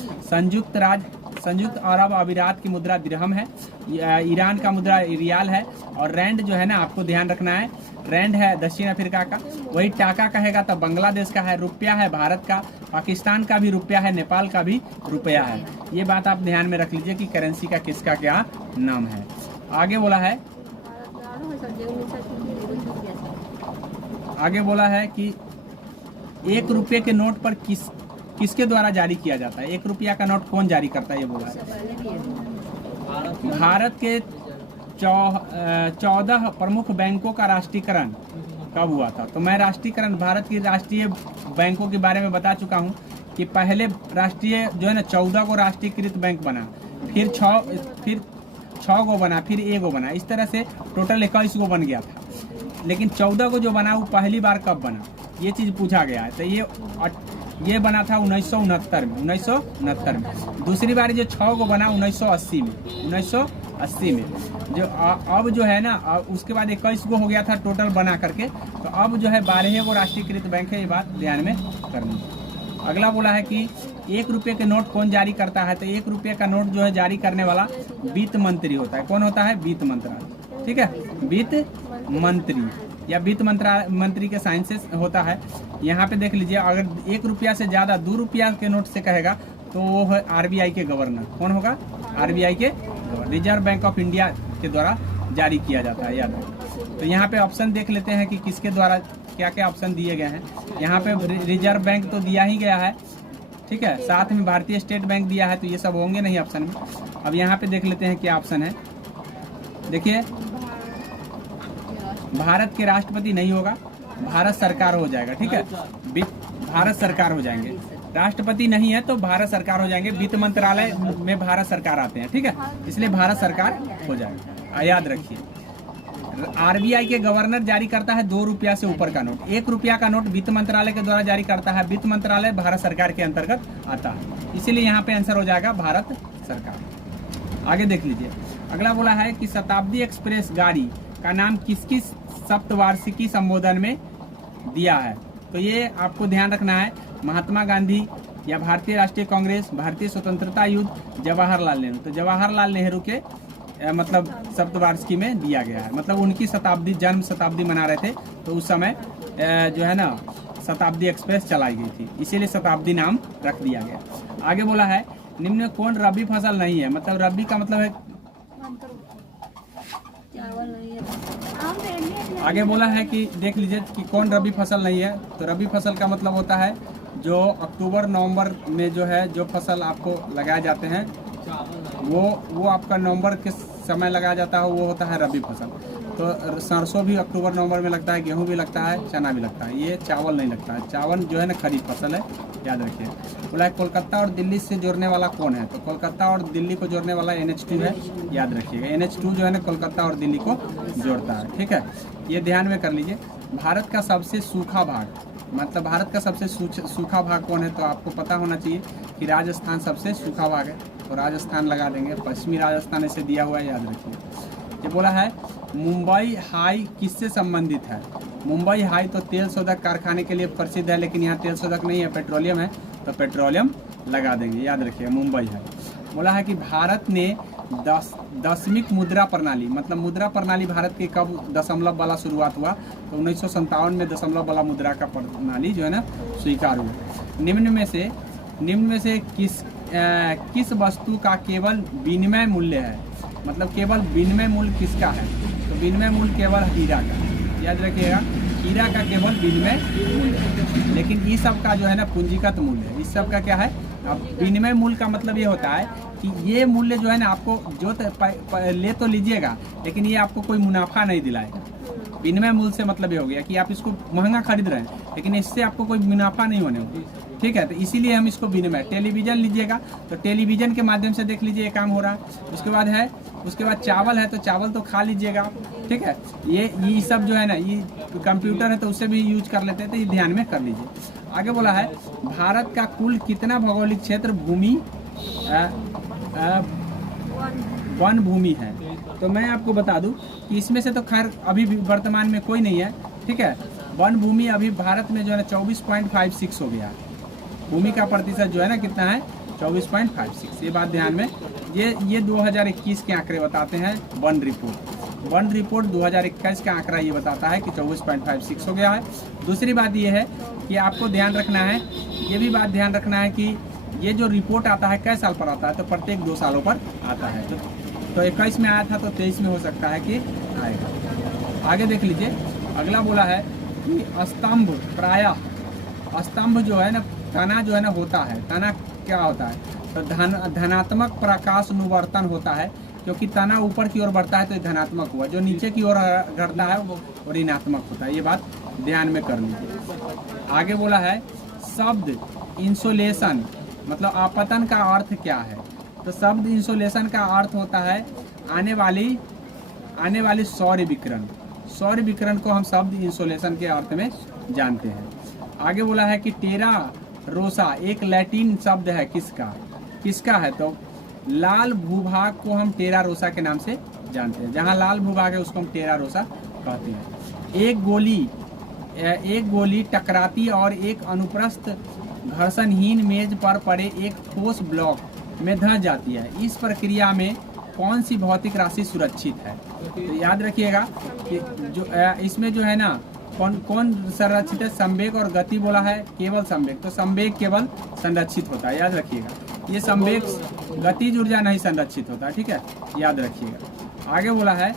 संयुक्त अरब अमीरात की मुद्रा दिरहम है, ईरान का मुद्रा रियाल है, और रैंड जो है ना आपको ध्यान रखना है रैंड है दक्षिण अफ्रीका का। वही टाका कहेगा तो बांग्लादेश का है, रुपया है भारत का, पाकिस्तान का भी रुपया है, नेपाल का भी रुपया है। ये बात आप ध्यान में रख लीजिए कि करेंसी का किसका क्या नाम है। आगे बोला है कि 1 रुपये के नोट पर किसके द्वारा जारी किया जाता है। 1 रुपया का नोट कौन जारी करता है ये बोला है। भारत के 14 प्रमुख बैंकों का राष्ट्रीयकरण कब हुआ था। तो मैं राष्ट्रीयकरण भारत की राष्ट्रीय बैंकों के बारे में बता चुका हूँ कि पहले राष्ट्रीय जो है ना 14 को राष्ट्रीयकृत बैंक बना, फिर 6 को बना, फिर 1 को बना, इस तरह से टोटल 21 को बन गया था। लेकिन 14 को जो बना वो पहली बार कब बना ये चीज़ पूछा गया है। तो ये बना था 1969 में। दूसरी बार जो 6 को बना 1980 में। जो अब जो है ना उसके बाद 21 को हो गया था टोटल बना करके। तो अब जो है 12 को राष्ट्रीयकृत बैंक है, ये बात ध्यान में करनी। अगला बोला है कि 1 रुपये के नोट कौन जारी करता है। तो 1 रुपये का नोट जो है जारी करने वाला वित्त मंत्री होता है। कौन होता है? वित्त मंत्रालय। ठीक है, वित्त मंत्री या वित्त मंत्री के साइन से होता है। यहाँ पे देख लीजिए, अगर 1 रुपया से ज़्यादा 2 रुपया के नोट से कहेगा तो वो है आरबीआई के गवर्नर। कौन होगा? आरबीआई के governor, reserve bank of India के द्वारा जारी किया जाता है। याद रखें। तो यहाँ पे ऑप्शन देख लेते हैं कि किसके द्वारा क्या क्या ऑप्शन दिए गए हैं। यहाँ पे रिजर्व बैंक तो दिया ही गया है, ठीक है, साथ में भारतीय स्टेट बैंक दिया है, तो ये सब होंगे नहीं ऑप्शन में। अब यहाँ पे देख लेते हैं क्या ऑप्शन है। देखिए, भारत के राष्ट्रपति नहीं होगा, भारत सरकार हो जाएगा। ठीक है, भारत सरकार हो जाएंगे। राष्ट्रपति नहीं है तो भारत सरकार हो जाएंगे। वित्त मंत्रालय में भारत सरकार आते हैं। ठीक है, इसलिए भारत सरकार हो जाएगा। याद रखिए, आरबीआई के गवर्नर जारी करता है 2 रुपया से ऊपर का नोट। 1 रुपया का नोट वित्त मंत्रालय के द्वारा जारी करता है। वित्त मंत्रालय भारत सरकार के अंतर्गत आता है, इसीलिए यहाँ पे आंसर हो जाएगा भारत सरकार। आगे देख लीजिए, अगला बोला है कि शताब्दी एक्सप्रेस गाड़ी का नाम किसकी सप्तवार्षिकी संबोधन में दिया है। तो ये आपको ध्यान रखना है, महात्मा गांधी या भारतीय राष्ट्रीय कांग्रेस, भारतीय स्वतंत्रता युद्ध, जवाहरलाल नेहरू। तो जवाहरलाल नेहरू के मतलब सप्तवार्षिकी में दिया गया है। मतलब उनकी जन्म शताब्दी मना रहे थे, तो उस समय जो है ना शताब्दी एक्सप्रेस चलाई गई थी, इसीलिए शताब्दी नाम रख दिया गया। आगे बोला है निम्न में कौन रबी फसल नहीं है, मतलब रबी का मतलब है, चावल नहीं है। आगे बोला है कि देख लीजिए कि कौन रबी फसल नहीं है। तो रबी फसल का मतलब होता है जो अक्टूबर नवंबर में जो है जो फसल आपको लगाए जाते हैं वो आपका नवंबर के समय लगाया जाता है, वो होता है रबी फसल। तो सरसों भी अक्टूबर नवंबर में लगता है, गेहूं भी लगता है, चना भी लगता है, ये चावल नहीं लगता है। चावल जो है ना खरीफ फसल है, याद रखिए। बोला है कोलकाता और दिल्ली से जोड़ने वाला कौन है, तो कोलकाता और दिल्ली को जोड़ने वाला NH2 है, याद रखिएगा। NH2 जो है ना कोलकाता और दिल्ली को जोड़ता है, ठीक है, ये ध्यान में कर लीजिए। भारत का सबसे सूखा भाग, मतलब भारत का सबसे सूखा भाग कौन है, तो आपको पता होना चाहिए कि राजस्थान सबसे सूखा भाग है, तो राजस्थान लगा देंगे। पश्चिमी राजस्थान ऐसे दिया हुआ है, याद रखिए। ये बोला है मुंबई हाई किससे संबंधित है, मुंबई हाई तो तेल शोधक कारखाने के लिए प्रसिद्ध है, लेकिन यहाँ तेल शोधक नहीं है, पेट्रोलियम है, तो पेट्रोलियम लगा देंगे, याद रखिए मुंबई हाई। बोला है कि भारत ने दशमिक मुद्रा प्रणाली, मतलब मुद्रा प्रणाली भारत के कब दशमलव वाला शुरुआत हुआ, तो 1957 में दशमलव वाला मुद्रा का प्रणाली जो है ना स्वीकार हुआ। निम्न में से किस वस्तु का केवल विनिमय मूल्य है, मतलब केवल विनिमय मूल्य किसका है, तो विनिमय मूल्य केवल हीरा का, याद रखिएगा, हीरा का केवल विनिमय मूल्य है। लेकिन इस सब का जो है ना पूंजीगत मूल्य है, इस सब का क्या है। अब विनिमय मूल्य का मतलब ये होता है कि ये मूल्य जो है ना आपको जो ले तो लीजिएगा, लेकिन ये आपको कोई मुनाफा नहीं दिलाएगा। विनिमय मूल्य से मतलब ये हो गया कि आप इसको महंगा खरीद रहे हैं, लेकिन इससे आपको कोई मुनाफा नहीं होने वाला, ठीक है, तो इसीलिए हम इसको विनिमय। टेलीविजन लीजिएगा तो टेलीविजन के माध्यम से देख लीजिए, ये काम हो रहा है। उसके बाद चावल है तो चावल तो खा लीजिएगा, ठीक है। ये सब जो है ना, ये कंप्यूटर है तो उससे भी यूज कर लेते हैं, तो ये ध्यान में कर लीजिए। आगे बोला है भारत का कुल कितना भौगोलिक क्षेत्र भूमि वन भूमि है, तो मैं आपको बता दूं कि इसमें से तो खैर अभी भी वर्तमान में कोई नहीं है, ठीक है। वन भूमि अभी भारत में जो है ना 24.56 हो गया है, भूमि का प्रतिशत जो है ना कितना है 24.56। ये बात ध्यान में, ये 2021 के आंकड़े बताते हैं। वन रिपोर्ट 2021 का आंकड़ा ये बताता है कि 24.56 हो गया है। दूसरी बात ये है कि आपको ध्यान रखना है, ये भी बात ध्यान रखना है कि ये जो रिपोर्ट आता है कै साल पर आता है, तो प्रत्येक 2 सालों पर आता है। तो 21 में आया था तो 23 में हो सकता है कि आएगा। आगे देख लीजिए, अगला बोला है कि स्तंभ, प्रायः स्तंभ जो है ना, तना जो है ना होता है, तना क्या होता है, तो धनात्मक प्रकाश अनुवर्तन होता है, क्योंकि तना ऊपर की ओर बढ़ता है तो ये धनात्मक हुआ, जो नीचे की ओर घटता है वो ऋणात्मक होता है। ये बात ध्यान में कर लीजिए। आगे बोला है शब्द इंसोलेशन, मतलब आपतन का अर्थ क्या है, तो शब्द इंसोलेशन का अर्थ होता है आने वाली सौर्य विकिरण। सौर्य विकिरण को हम शब्द इंसोलेशन के अर्थ में जानते हैं। आगे बोला है कि टेरा रोसा एक लैटिन शब्द है, किसका है, तो लाल भूभाग को हम टेरा रोसा के नाम से जानते हैं। जहाँ लाल भूभाग है उसको हम टेरा रोसा कहते हैं। एक गोली टकराती और एक अनुप्रस्थ घर्षणहीन मेज पर पड़े एक ठोस ब्लॉक में धंस जाती है। इस प्रक्रिया में कौन सी भौतिक राशि सुरक्षित है, तो याद रखिएगा कि जो इसमें जो है ना कौन संरक्षित है, संवेग और गति बोला है केवल संवेग, तो संवेग केवल संरक्षित होता है, याद रखिएगा। ये संवेग गतिज ऊर्जा नहीं संरक्षित होता, ठीक है, याद रखिएगा। आगे बोला है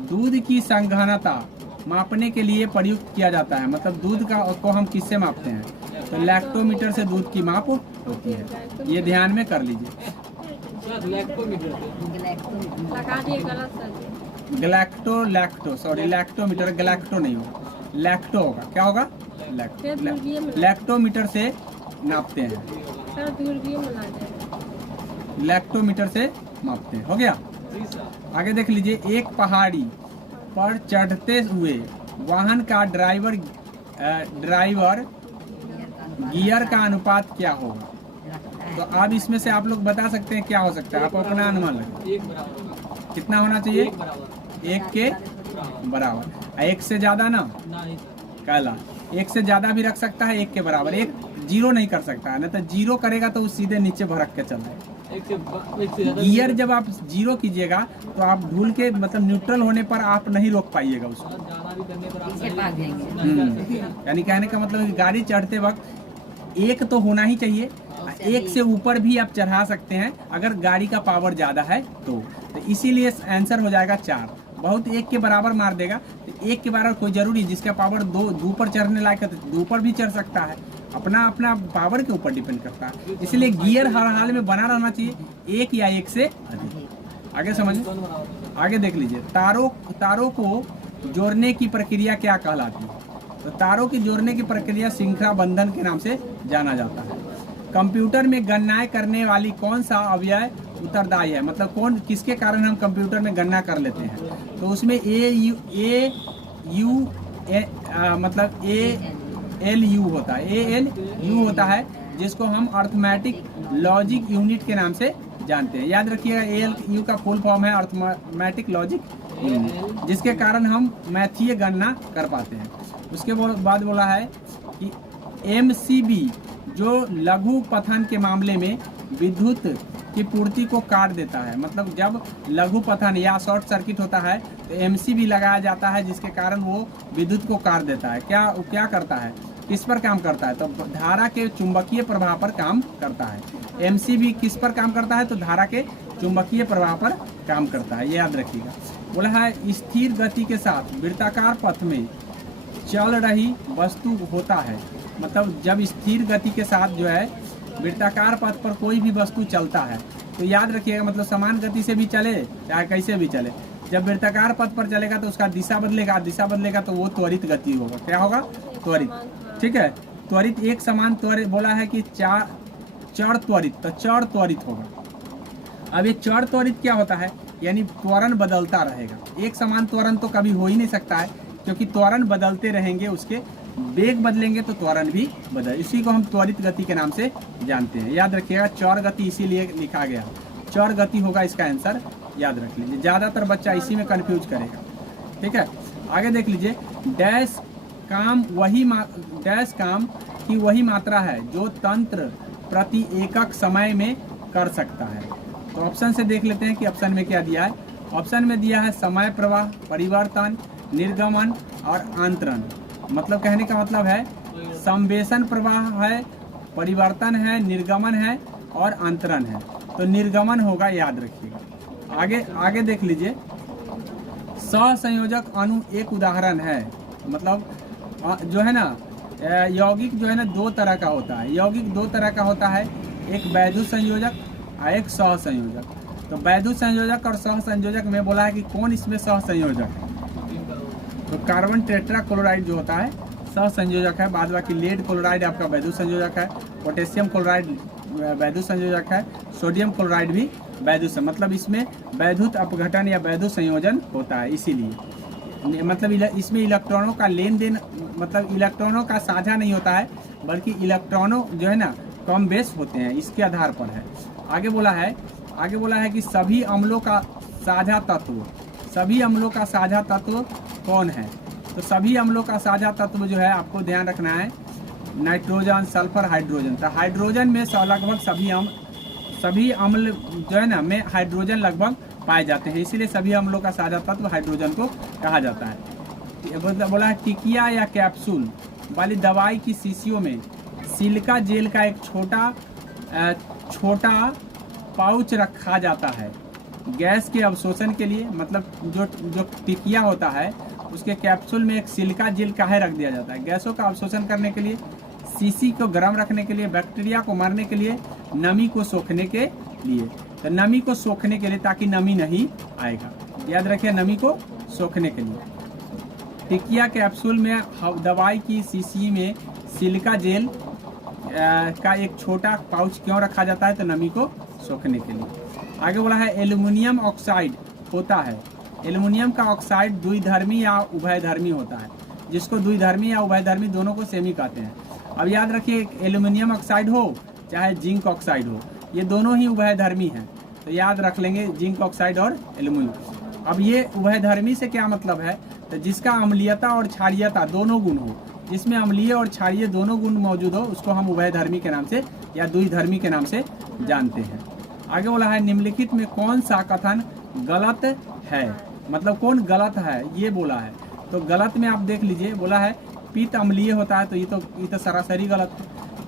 दूध की संघनता मापने के लिए प्रयुक्त किया जाता है, मतलब दूध को हम किससे मापते हैं, तो लैक्टोमीटर से दूध की माप होती है, ये ध्यान में कर लीजिए। लगा दिए गलत सर। लैक्टोमीटर, गैलेक्टो नहीं होगा, लैक्टो होगा, क्या होगा, लैक्टोमीटर से नापते हैं, सर दूरबीन बना दे, लैक्टोमीटर से मापते हैं, हो गया। आगे देख लीजिए, एक पहाड़ी पर चढ़ते हुए वाहन का ड्राइवर गियर का अनुपात क्या होगा, तो अब इसमें से आप लोग बता सकते हैं क्या हो सकता है, आप अपना अनुमान लगाइए। कितना होना चाहिए, 1 के बराबर, 1 से ज्यादा ना काला, 1 से ज्यादा भी रख सकता है, 1 के बराबर, 1 जीरो नहीं कर सकता है, नहीं तो जीरो करेगा तो सीधे नीचे भड़क के चल जाएगा। गियर जब आप जीरो कीजिएगा तो आप भूल के, मतलब न्यूट्रल होने पर आप नहीं रोक पाइएगा उसको, पीछे भाग जाएंगे। यानी कहने का मतलब कि गाड़ी चढ़ते वक्त एक तो होना ही चाहिए, एक से ऊपर भी आप चढ़ा सकते हैं अगर गाड़ी का पावर ज़्यादा है तो इसीलिए आंसर हो जाएगा 4। बहुत एक के बराबर मार देगा तो एक के बराबर कोई जरूरी, जिसका पावर दो पर चढ़ने लायक है तो 2 पर भी चढ़ सकता है, अपना अपना पावर के ऊपर डिपेंड करता है। इसलिए गियर हर हाल में बना रहना चाहिए, एक या एक से अधिक। आगे समझिए, आगे देख लीजिए। तारों को जोड़ने की प्रक्रिया क्या कहलाती है? तो तारों की जोड़ने की प्रक्रिया श्रृंखला बंधन के नाम से जाना जाता है। कंप्यूटर में गणनाएं करने वाली कौन सा अवयव उत्तरदायी है? मतलब कौन, किसके कारण हम कंप्यूटर में गणना कर लेते हैं? तो उसमें मतलब ALU होता है, ALU होता है, जिसको हम अर्थमेटिक लॉजिक यूनिट के नाम से जानते हैं। याद रखिएगा, ALU का फुल फॉर्म है अर्थमेटिक लॉजिक यूनिट, जिसके कारण हम मैथीय गणना कर पाते हैं। उसके बाद बोला है कि MCB जो लघु पथन के मामले में विद्युत की पूर्ति को काट देता है। मतलब जब लघु पथन या शॉर्ट सर्किट होता है तो MCB लगाया जाता है, जिसके कारण वो विद्युत को काट देता है। क्या करता है, किस पर काम करता है? तो धारा के चुंबकीय प्रवाह पर काम करता है। MCB किस पर काम करता है? तो धारा के चुंबकीय प्रवाह पर काम करता है, ये याद रखिएगा। बोला है स्थिर गति के साथ वृत्ताकार पथ में चल रही वस्तु होता है। मतलब जब स्थिर गति के साथ जो है वृत्ताकार पथ पर कोई भी वस्तु चलता है तो याद रखिएगा, मतलब समान गति से भी चले चाहे कैसे भी चले, जब वृत्ताकार पथ पर चलेगा तो उसका दिशा बदलेगा तो वो त्वरित गति होगा। क्या होगा? त्वरित। ठीक है, त्वरित, एक समान त्वरित। बोला है कि चर त्वरित, तो चर त्वरित होगा। अब ये चर त्वरित क्या होता है? यानी त्वरण बदलता रहेगा। एक समान त्वरण तो कभी हो ही नहीं सकता है, क्योंकि त्वरण बदलते रहेंगे, उसके वेग बदलेंगे तो त्वरण भी बदल, इसी को हम त्वरित गति के नाम से जानते हैं। याद रखिएगा, चौर गति इसीलिए लिखा गया, चौर गति होगा इसका आंसर, याद रख लीजिए। ज़्यादातर बच्चा इसी में कंफ्यूज करेगा। ठीक है, आगे देख लीजिए। डैश काम की वही मात्रा है जो तंत्र प्रति एकक समय में कर सकता है। तो ऑप्शन से देख लेते हैं कि ऑप्शन में क्या दिया है। ऑप्शन में दिया है समय प्रवाह, परिवर्तन, निर्गमन और आंतरण। मतलब कहने का मतलब है संवेशन प्रवाह है, परिवर्तन है, निर्गमन है और अंतरण है। तो निर्गमन होगा, याद रखिएगा। आगे देख लीजिए। सहसंयोजक अणु एक उदाहरण है। मतलब जो है ना, यौगिक जो है ना 2 तरह का होता है। यौगिक 2 तरह का होता है, एक वैद्युत संयोजक और एक सहसंयोजक। तो वैद्युत संयोजक और सहसंयोजक में बोला है कि कौन इसमें सहसंयोजक है? तो कार्बन टेट्रा क्लोराइड जो होता है सहसंयोजक है, बाद बाकी लेड क्लोराइड आपका वैद्युत संयोजक है, पोटेशियम क्लोराइड वैद्युत संयोजक है, सोडियम क्लोराइड भी वैद्युत, मतलब इसमें वैद्युत अपघटन या वैद्युत संयोजन होता है। इसीलिए मतलब इसमें इलेक्ट्रॉनों का लेन देन, मतलब इलेक्ट्रॉनों का साझा नहीं होता है, बल्कि इलेक्ट्रॉनों जो है ना कम बेस होते हैं, इसके आधार पर है। आगे बोला है कि सभी अम्लों का साझा तत्व कौन है? तो सभी अम्लों का साझा तत्व जो है आपको ध्यान रखना है, नाइट्रोजन, सल्फर, हाइड्रोजन। तो हाइड्रोजन में लगभग सभी अम्ल जो है ना में हाइड्रोजन लगभग पाए जाते हैं, इसीलिए सभी अम्लों का साझा तत्व हाइड्रोजन को कहा जाता है। बोला है टिकिया या कैप्सूल वाली दवाई की शीशियों में सिलिका जेल का एक छोटा पाउच रखा जाता है गैस के अवशोषण के लिए। मतलब जो टिकिया होता है उसके कैप्सूल में एक सिलिका जेल काहे रख दिया जाता है? गैसों का अवशोषण करने के लिए, शीशी को गर्म रखने के लिए, बैक्टीरिया को मारने के लिए, नमी को सोखने के लिए। तो नमी को सोखने के लिए, ताकि नमी नहीं आएगा, याद रखिए, नमी को सोखने के लिए। टिकिया कैप्सूल में दवाई की शीशी में सिलिका जेल का एक छोटा पाउच क्यों रखा जाता है? तो नमी को सोखने के लिए। आगे बोला है एल्युमिनियम ऑक्साइड होता है। एल्युमिनियम का ऑक्साइड द्विधर्मी या उभयधर्मी होता है, जिसको द्विधर्मी या उभयधर्मी दोनों को सेमी कहते हैं। अब याद रखिए, एल्युमिनियम ऑक्साइड हो चाहे जिंक ऑक्साइड हो, ये दोनों ही उभयधर्मी हैं। तो याद रख लेंगे जिंक ऑक्साइड और एल्युमिनियम। अब ये उभयधर्मी से क्या मतलब है? तो जिसका अम्लीयता और क्षारीयता दोनों गुण हो, जिसमें अम्लीय और क्षारीय दोनों गुण मौजूद हो, उसको हम उभयधर्मी के नाम से या द्विधर्मी के नाम से जानते हैं। आगे बोला है निम्नलिखित में कौन सा कथन गलत है? मतलब कौन गलत है ये बोला है। तो गलत में आप देख लीजिए, बोला है पित्त अम्लीय होता है, तो ये तो सरासरी गलत है,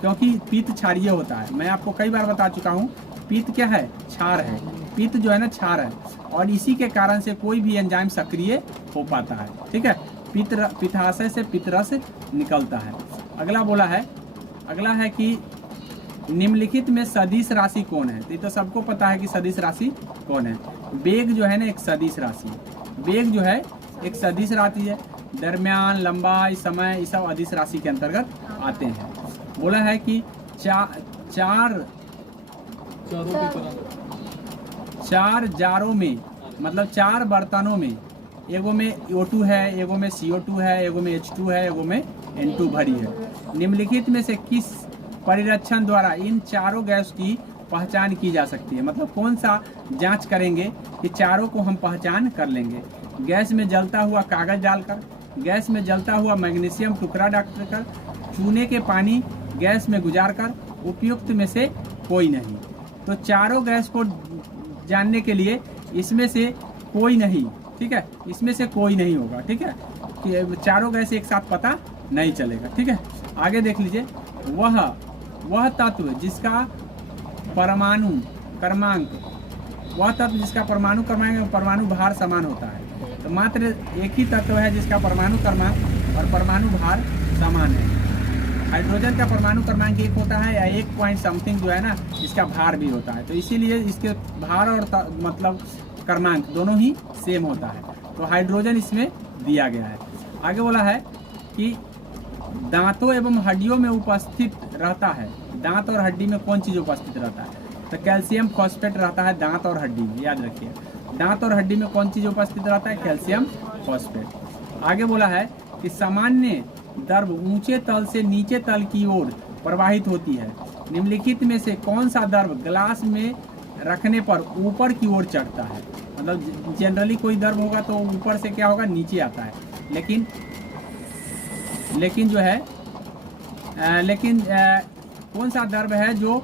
क्योंकि पित्त क्षारीय होता है। मैं आपको कई बार बता चुका हूँ, पित्त क्या है, क्षार है, पित्त जो है ना क्षार है, और इसी के कारण से कोई भी एंजाइम सक्रिय हो पाता है, ठीक है। पित्ताशय से पित्तरस निकलता है। अगला है कि निम्नलिखित में सदिश राशि कौन है। तो ये तो सबको पता है कि सदिश राशि कौन है। वेग जो है ना एक सदिश राशि है, वेग जो है एक सदिश राशि है। दरमियान, लंबाई, समय, ये सब अदिश राशि के अंतर्गत आते हैं। बोला है कि चार जारों में, मतलब 4 बर्तनों में, एगो में O2 है, एगो में CO2 है, एगो में H2 है, एगो में N2 भरी है। निम्नलिखित में से किस परिरक्षण द्वारा इन चारों गैस की पहचान की जा सकती है। मतलब कौन सा जांच करेंगे कि चारों को हम पहचान कर लेंगे। गैस में जलता हुआ कागज डालकर, गैस में जलता हुआ मैग्नीशियम टुकड़ा डालकर, चूने के पानी गैस में गुजारकर, उपयुक्त में से कोई नहीं। तो चारों गैस को जानने के लिए इसमें से कोई नहीं, ठीक है, इसमें से कोई नहीं होगा, ठीक है, कि चारों गैस एक साथ पता नहीं चलेगा, ठीक है। आगे देख लीजिए, वह तत्व जिसका परमाणु क्रमांक, परमाणु भार समान होता है। तो मात्र एक ही तत्व है जिसका परमाणु क्रमांक और परमाणु भार समान है। हाइड्रोजन का परमाणु क्रमांक 1 होता है, या 1 पॉइंट समथिंग जो है ना, इसका भार भी होता है। तो इसीलिए इसके भार और मतलब क्रमांक दोनों ही सेम होता है। तो हाइड्रोजन इसमें दिया गया है। आगे बोला है कि दांतों एवं हड्डियों में उपस्थित रहता है। दांत और हड्डी में कौन चीज उपस्थित रहता है। तो कैल्शियम फॉस्फेट रहता है दांत और हड्डी में, याद रखिए। दांत और हड्डी में कौन चीज उपस्थित रहता है, कैल्शियम फॉस्फेट। आगे बोला है कि सामान्य द्रव ऊंचे तल से नीचे तल की ओर प्रवाहित होती है। निम्नलिखित में से कौन सा द्रव ग्लास में रखने पर ऊपर की ओर चढ़ता है। मतलब जनरली कोई द्रव होगा तो ऊपर से क्या होगा, नीचे आता है, लेकिन जो है कौन सा द्रव है जो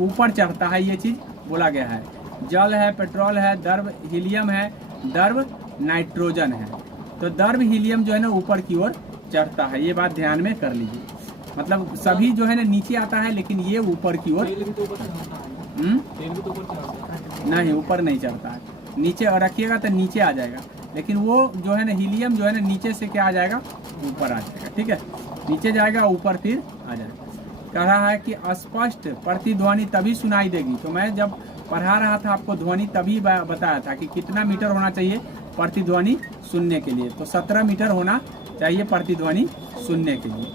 ऊपर चढ़ता है, ये चीज बोला गया है। जल है, पेट्रोल है, द्रव हीलियम है, द्रव नाइट्रोजन है। तो द्रव हीलियम जो है ना ऊपर की ओर चढ़ता है, ये बात ध्यान में कर लीजिए। मतलब सभी जो है ना नीचे आता है, लेकिन ये ऊपर की ओर नहीं, ऊपर नहीं चढ़ता है। नीचे और रखिएगा तो नीचे आ जाएगा, लेकिन वो जो है ना हीलियम जो है ना नीचे से क्या आ जाएगा, ऊपर आ जाएगा, ठीक है। नीचे जाएगा, ऊपर फिर आ जाएगा। कह रहा है कि स्पष्ट प्रतिध्वनि तभी सुनाई देगी। तो मैं जब पढ़ा रहा था आपको ध्वनि तभी बताया था कि कितना मीटर होना चाहिए प्रतिध्वनि सुनने के लिए। तो 17 मीटर होना चाहिए प्रतिध्वनि सुनने के लिए।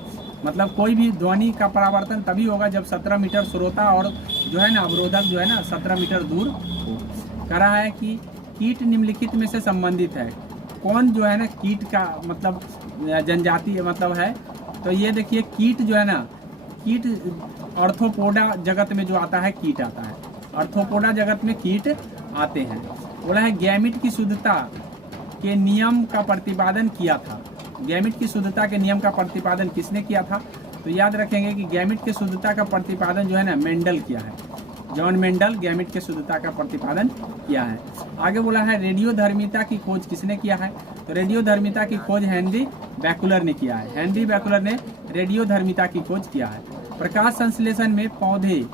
मतलब कोई भी ध्वनि का परावर्तन तभी होगा जब 17 मीटर श्रोता और जो है ना अवरोधक जो है ना 17 मीटर दूर हो। कह रहा है कि कीट निम्नलिखित में से संबंधित है। कौन जो है ना कीट का मतलब जनजाति मतलब है। तो ये देखिए कीट जो है ना, कीट आर्थ्रोपोडा जगत में जो आता है कीट आता है। आर्थ्रोपोडा जगत में कीट आते हैं। बोला है गैमिट की शुद्धता के नियम का प्रतिपादन किया था। गैमिट की शुद्धता के नियम का प्रतिपादन किसने किया था। तो याद रखेंगे कि गैमिट की शुद्धता का प्रतिपादन जो है ना मेंडल किया है। जॉन मेंडल गैमिट की शुद्धता का प्रतिपादन किया है। आगे बोला है रेडियोधर्मिता की खोज किसने किया है। तो रेडियोधर्मिता की खोज हेनरी बैकुलर ने किया है। हेनरी बैकुलर ने रेडियोधर्मिता की खोज किया है। प्रकाश संश्लेषण में पौधे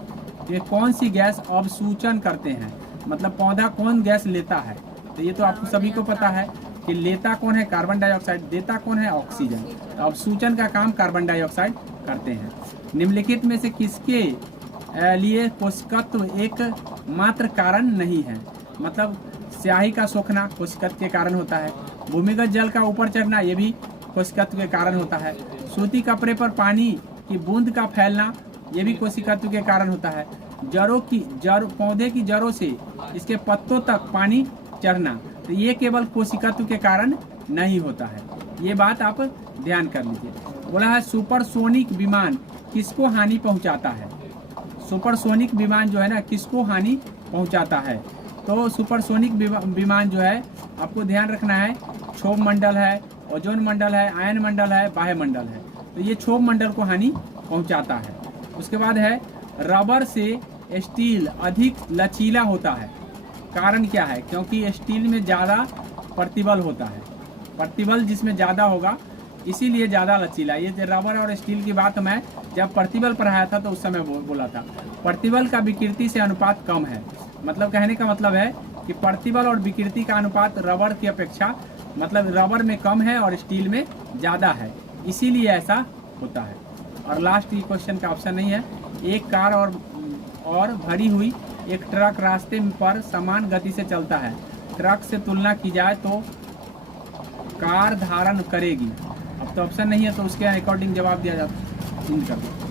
ये कौन सी गैस अवसूचन करते हैं। मतलब पौधा कौन गैस लेता है। तो ये तो आपको सभी को पता है कि लेता कौन है, कार्बन डाइऑक्साइड, देता कौन है, ऑक्सीजन। तो अवसूचन का काम कार्बन डाइऑक्साइड करते हैं। निम्नलिखित में से किसके लिए कोशिकत्व एक मात्र कारण नहीं है। मतलब स्याही का सोखना कोशिकत्व के कारण होता है। भूमिगत जल का ऊपर चढ़ना ये भी कोशिकत्व के कारण होता है। सूती कपड़े पर पानी की बूंद का फैलना ये भी कोशिकत्व के कारण होता है। पौधे की जड़ों से इसके पत्तों तक पानी चढ़ना तो ये केवल कोशिकत्व के कारण नहीं होता है। ये बात आप ध्यान कर लीजिए। बोला है सुपरसोनिक विमान किसको हानि पहुंचाता है। सुपरसोनिक विमान जो है ना किसको हानि पहुंचाता है। तो सुपरसोनिक विमान जो है आपको ध्यान रखना है, क्षोभ मंडल है, ओजोन मंडल है, आयन मंडल है, बाह्य मंडल है। तो ये क्षोभ मंडल को हानि पहुंचाता है। उसके बाद है रबर से स्टील अधिक लचीला होता है। कारण क्या है, क्योंकि स्टील में ज़्यादा प्रतिबल होता है। प्रतिबल जिसमें ज़्यादा होगा इसीलिए ज़्यादा लचीला। ये जो रबर और स्टील की बात मैं जब प्रतिबल पढ़ाया था तो उस समय बोला था। प्रतिबल का विकृति से अनुपात कम है, मतलब कहने का मतलब है कि प्रतिबल और विकृति का अनुपात रबर की अपेक्षा मतलब रबर में कम है और स्टील में ज़्यादा है, इसीलिए ऐसा होता है। और लास्ट ये क्वेश्चन का ऑप्शन नहीं है। एक कार और भरी हुई एक ट्रक रास्ते पर समान गति से चलता है। ट्रक से तुलना की जाए तो कार धारण करेगी। अब तो ऑप्शन नहीं है तो उसके अकॉर्डिंग जवाब दिया जाता है।